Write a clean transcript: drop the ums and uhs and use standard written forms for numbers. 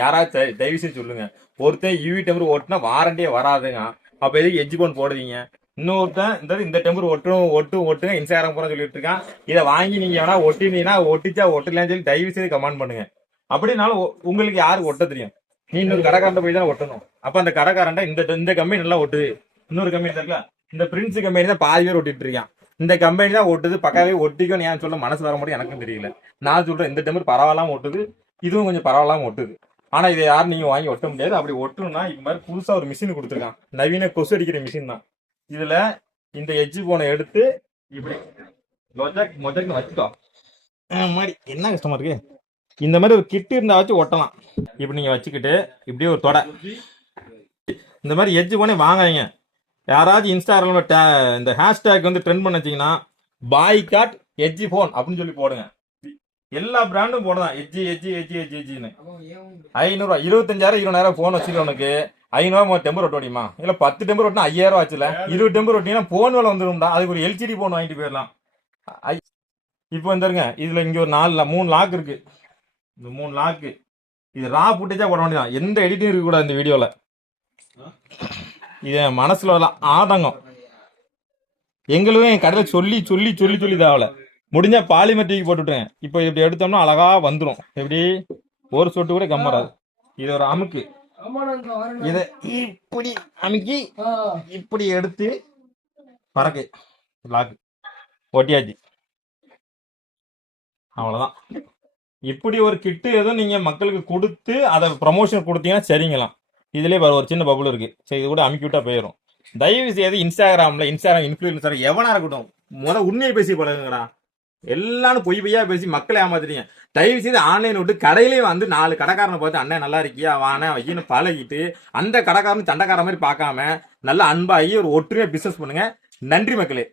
யாராச்சும் தயவு செஞ்சு சொல்லுங்க. ஒருத்தன் யூவி டெம்பர் ஓட்டுனா வாரண்டியே வராதுங்க. அப்ப எதுக்கு எஜ்ஜி போன் போடுவீங்க? இன்னொருத்தன் இந்த டெம்பர் ஒட்டுங்க இன்ஸ்டாகிராம் போற சொல்லிட்டு இருக்கான். இதை வாங்கி நீங்க வேணா ஒட்டினீங்கன்னா ஒட்டிச்சா ஒட்டலான்னு சொல்லி தயவு செய்து கமெண்ட் பண்ணுங்க. அப்படின்னாலும் உங்களுக்கு யாருக்கு ஒட்ட தெரியும்? நீ இன்னொரு கடைக்காரன் போய் தான் ஒட்டணும். அப்ப அந்த கடைக்காரன் இந்த கம்பெனி நல்லா ஒட்டுது, இன்னொரு கம்பெனி தெரியல, இந்த பிரின்ஸ் கம்பெனி தான் பாதி பேர் ஒட்டிட்டு இருக்கான். இந்த கம்பெனி தான் ஒட்டுது, பக்காவே ஒட்டிக்கும் ஏன் சொல்ல மனசு வர முடியும் எனக்கும் தெரியல. நான் சொல்றேன் இந்த டெம்பர் பரவாயில்லாம ஒட்டுது, இதுவும் கொஞ்சம் பரவாயில்லாம ஒட்டுது. ஆனா இதை யாரும் நீங்க வாங்கி ஒட்ட முடியாது. அப்படி ஒட்டணும்னா இது மாதிரி புதுசா ஒரு மிஷின் கொடுத்துருக்கான், நவீன கொசு அடிக்கிற மிஷின் தான். இதுல இந்த எஜ்ஜி போனை எடுத்து இப்படி மொஜக்னு வச்சுக்கோ. மாதிரி என்ன கஷ்டமா இருக்கு. இந்த மாதிரி ஒரு கிட்டு இருந்தா வச்சு ஒட்டலாம். இப்படி நீங்க வச்சுக்கிட்டு இப்படியே ஒரு தொடை இந்த மாதிரி எஜ்ஜி போனே வாங்காதீங்க. யாராச்சும் இன்ஸ்டாகிராம்ல இந்த ஹேஷ்டேக் வந்து ட்ரெண்ட் பண்ண வச்சீங்கன்னா பாய்காட் எஜ்ஜி போன் அப்படின்னு சொல்லி போடுங்க. எல்லா பிராண்டும் போடலாம். எஜ்ஜின்னு 500 25,000 20,000 போன் வச்சுக்கிறவனுக்கு 500 டெம்பர் ஒட்ட முடியுமா? இல்ல 10 டெம்பர் ஒட்டினா 5,000 ஆச்சுல. 20 டெம்பர் ஒட்டினா போன் வேலை வந்துடும்டா. அதுக்கு ஒரு எல்சிடி போன் வாங்கிட்டு போயிடலாம். இப்போ வந்துருங்க, இதுல இங்க ஒரு 3 லாக் இருக்கு. இந்த 3 லாக்கு இது ரா புட்டேஜா போட வேண்டியதான். எந்த எடிட்டிங் இருக்க கூடாது இந்த வீடியோல. இது மனசுல வரல ஆதங்கம். எங்களுக்கும் என் கடையில சொல்லி சொல்லி சொல்லி சொல்லி தாவல. முடிஞ்சா பாலிமெட்ரிக் போட்டுட்டேன். இப்போ இப்படி எடுத்தோம்னா அழகா வந்துடும். எப்படி ஒரு சொட்டு கூட கம்மராது. இது ஒரு அமுக்கு. இதை இப்படி அமுக்கி இப்படி எடுத்து பறக்கு லாக்கு ஒட்டியாச்சு. அவ்வளவுதான். இப்படி ஒரு கிட்டு எதுவும் நீங்க மக்களுக்கு கொடுத்து அதை ப்ரமோஷன் கொடுத்தீங்கன்னா சரிங்களாம். இதுலயே ஒரு சின்ன பபுள் இருக்கு. சரி, இது கூட அமுக்கி விட்டா போயிடும். தயவு செய்து இன்ஸ்டாகிராம் இன்ஃபுளுசர் எவனா இருக்கட்டும், உண்மையை பேசி பழகுங்கடா. எல்லாரும் பொய்யா பேசி மக்களை ஏமாத்துறீங்க. தயவு செய்து ஆன்லைன் விட்டு கடையிலேயே வந்து 4 கடைக்காரனை பார்த்து அண்ணன் நல்லா இருக்கியா வானே வையின்னு பழகிட்டு அந்த கடைக்காரன் சண்டைக்கார மாதிரி பார்க்காம நல்லா அன்பாகி ஒரு ஒற்றுமையா பிசினஸ் பண்ணுங்க. நன்றி மக்களே.